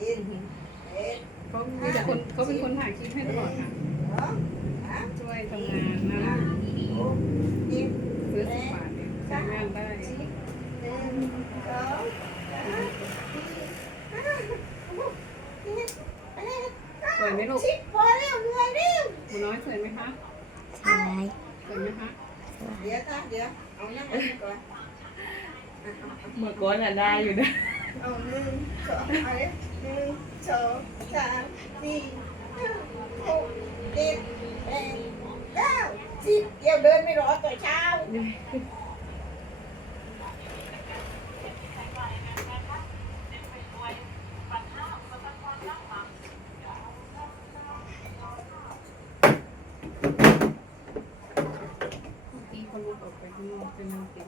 อินเอ็ดเขามีแต่คนเขาเป็นคนถ่ายคลิปให้ตลอดค่ะสองสามช่วยทำงานนะหกเจ็ดซื้อสิบบาทเนี่ยใช้งานได้สิบหนึ่งสองสามสี่ห้าหกเจ็ดแปดสวยไหมลูกสิบพอแล้วเหนื่อยเร็วหมูน้อยสวยไหมคะใช่สวยไหมคะเดี๋ยวค่ะเดี๋ยวเอานั่งอันนี้ก่อนเมื่อก่อนน่ะได้อยู่นะ เอาหนึ่งสองเอาเลยหนึ่งสองสามสี่ห้าหกเจ็ดแปดเก้าสิบเดี๋ยวเดินไม่รอต่อเช้าเมื่อกี้คนลุกออกไปข้างนอกเป็นน้ำติด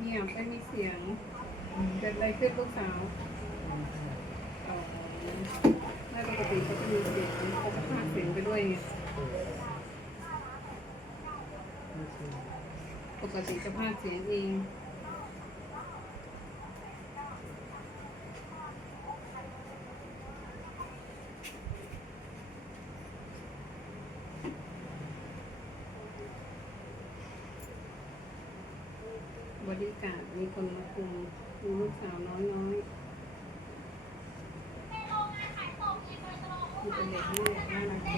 เงียบไม่มีเสียงเกิดอะไรขึ้นลูกสาวอ๋อไม่ปกติเขาจะมีเสียงเขาจะพากเสียงไปด้วยไงปกติจะพากเสียงเอง บริการดมีคนมาคุมมีลูกสาวน้อยน้อยมีเป็นเด็กนี่แหละน่ารักดี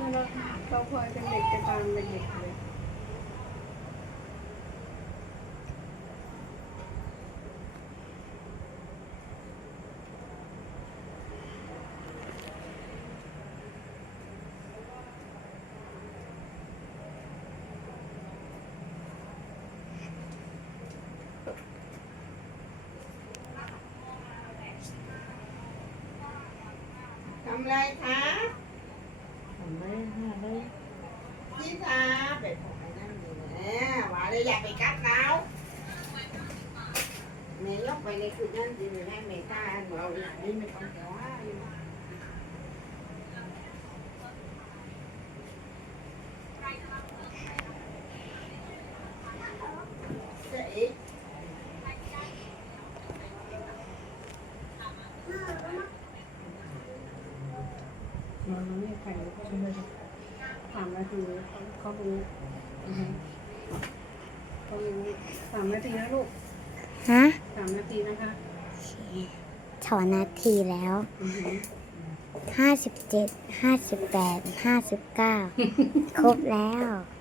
น่ารักเขาพลอยเป็นเด็กจะตามเป็นเด็กเลย ทำไรคะทำได้ห้าได้พี่ทาไปของไอ้นั่นนี่แหละว่าเลยอยากไปกัดเราแม่ยกไปในคืนนั้นสิแม่แม่ตาบอกหลานนี่ไม่ต้องแต่ว่าอยู่เจ๊อีก นอนน้องใครใช่ไหมสามนาทีเขาเขารู้อือฮึเขารู้สามนาทีนะลูกฮะสามนาทีนะคะถอนนาทีแล้วอือฮึห้าสิบเจ็ดห้าสิบแปดห้าสิบเก้าครบแล้วอ